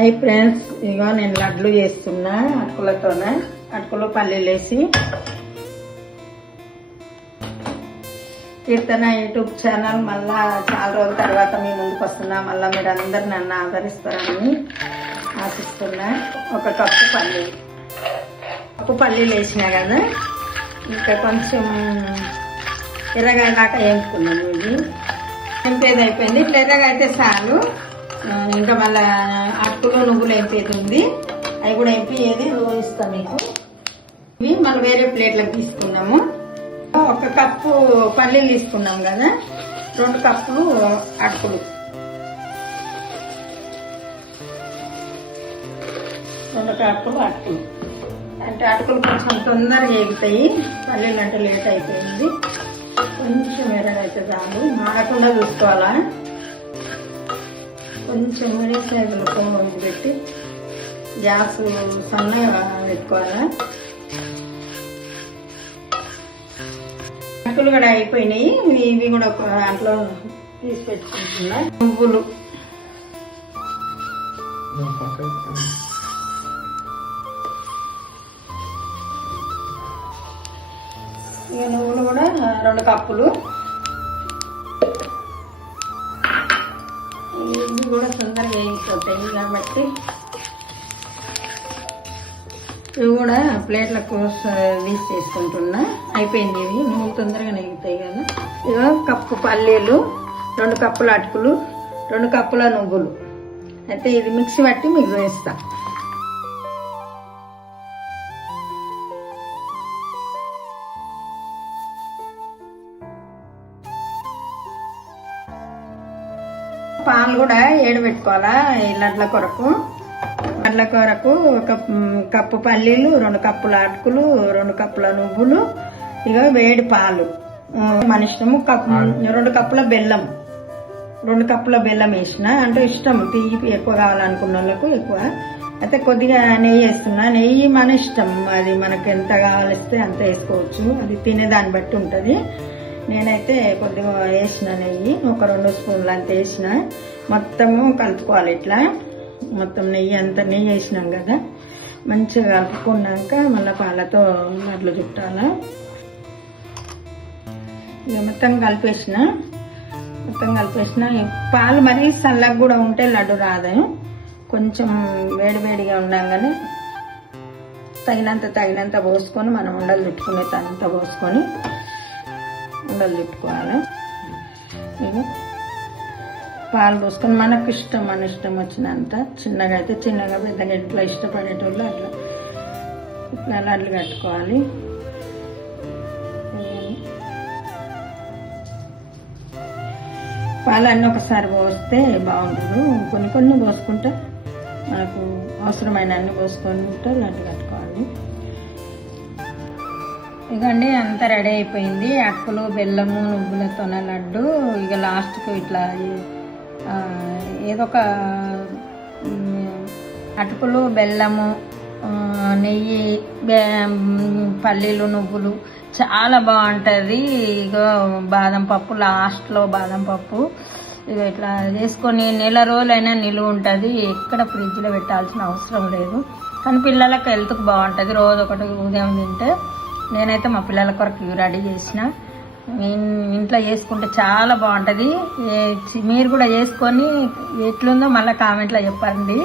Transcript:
Hi friends, ఇగో నేను లడ్లు చేస్తున్నా అటుకులతోనే. అటుకులు పల్లీలు వేసి. కీర్తన యూట్యూబ్ ఛానల్ మళ్ళా చాలా రోజుల తర్వాత మీ ముందుకు వస్తున్నా. మళ్ళీ మీరు అందరు నన్ను ఆదరిస్తారని ఆశిస్తున్నా. ఒక కప్పు పల్లీలు వేసినా కదా, ఇంకా కొంచెం ఎర్రగా దాకా వేపుకున్నాను. ఇది ఎంపేది అయిపోయింది. ఇట్లా ఎర్రగా అయితే చాలు. ఇంకా మళ్ళీ అటుకులు నువ్వులు ఎంపేది ఉంది, అవి కూడా ఎంపి ఏది ఇస్తాం మీకు. ఇవి మళ్ళీ వేరే ప్లేట్లకు తీసుకున్నాము. ఒక కప్పు పల్లీలు తీసుకున్నాం కదా, 2 కప్పులు అటుకులు, 2 కప్పులు అటుకులు. అంటే అటుకులు కొంచెం తొందరగా ఎగుతాయి, పల్లీలు అంటే లేట్ అయిపోయింది. కొంచెం ఎర్రగైతే చాలు, మాడకుండా చూసుకోవాలా. కొంచెం మీడియం సైజులో పొంగు పెట్టి గ్యాస్ సన్నగా పెట్టుకోవాలా. అటుకులు కూడా అయిపోయినాయి. ఇవి కూడా ఒక దాంట్లో తీసి పెట్టుకుంటున్నా. నువ్వులు ఇక నువ్వులు కూడా 2 కప్పులు. ఇవి కూడా తొందరగా వేగిపోతాయి కాబట్టి ఇవి కూడా ప్లేట్లకు తీసి చేసుకుంటున్నా. అయిపోయింది. ఇవి నువ్వులు తొందరగా నెగుతాయి కదా. ఇక కప్పు పల్లీలు, 2 కప్పుల అటుకులు, 2 కప్పుల నువ్వులు. అయితే ఇది మిక్సీ పట్టి మీకు వేస్తా. పాలు కూడా పెట్టుకోవాలా. ఈ లడ్ల కొరకు ఒక కప్పు పల్లీలు, 2 కప్పుల అటుకులు, 2 కప్పుల నువ్వులు, ఇక వేడి పాలు మన ఇష్టము. 2 కప్పుల బెల్లం, 2 కప్పుల బెల్లం వేసిన. అంటే ఇష్టం, తీపి ఎక్కువ కావాలనుకున్న వాళ్ళకు ఎక్కువ. అయితే కొద్దిగా నెయ్యి వేస్తున్నా. నెయ్యి మన ఇష్టం, అది మనకు ఎంత కావాలిస్తే అంత వేసుకోవచ్చు, అది తినేదాన్ని బట్టి ఉంటుంది. నేనైతే కొద్దిగా వేసిన నెయ్యి, ఒక 2 స్పూన్లు అంత వేసిన. మొత్తము కలుపుకోవాలి. ఇట్లా మొత్తం నెయ్యి వేసినాం కదా, మంచిగా కలుపుకున్నాక మళ్ళీ పాలతో లడ్లు చుట్టాలా. ఇక మొత్తం కలిపేసిన. పాలు మరీ చల్లగా కూడా ఉంటే లడ్డు రాదు. కొంచెం వేడివేడిగా ఉండగానే తగినంత పోసుకొని, మనం ఉండలు చుట్టుకునేంత పోసుకొని ఉండలు చుట్టుకోవాలి. ఇక పాలు పోసుకొని మన ఇష్టం వచ్చినంత. చిన్నగా అయితే చిన్నగా, పెద్దగా ఇట్లా ఇష్టపడేటోళ్ళు ఇట్లా లడ్లు కట్టుకోవాలి. పాలన్నీ ఒకసారి పోస్తే బాగుంటుంది. కొన్ని పోసుకుంటే మనకు అవసరమైన అన్ని పోసుకుంటే లడ్డు కట్టుకోవాలి. ఇకండి అంతా రెడీ అయిపోయింది. అటుకులు, బెల్లము, నువ్వులతోన లడ్డు. ఇక లాస్ట్కు ఇట్లా ఏదో ఒక అటుకులు, బెల్లము, నెయ్యి, పల్లీలు, నువ్వులు చాలా బాగుంటుంది. ఇక బాదం పప్పు లాస్ట్లో, బాదం పప్పు ఇక ఇట్లా చేసుకొని నెల రోజులైనా నిలువ ఉంటుంది. ఎక్కడ ఫ్రిడ్జ్లో పెట్టాల్సిన అవసరం లేదు. కానీ పిల్లలకు హెల్త్కి బాగుంటుంది. రోజు ఒకటి ఉదయం తింటే. నేనైతే మా పిల్లల కొరకు రెడీ చేసిన. ఇంట్లో చేసుకుంటే చాలా బాగుంటుంది. మీరు కూడా చేసుకొని ఎట్లుందో మళ్ళీ కామెంట్లో చెప్పండి.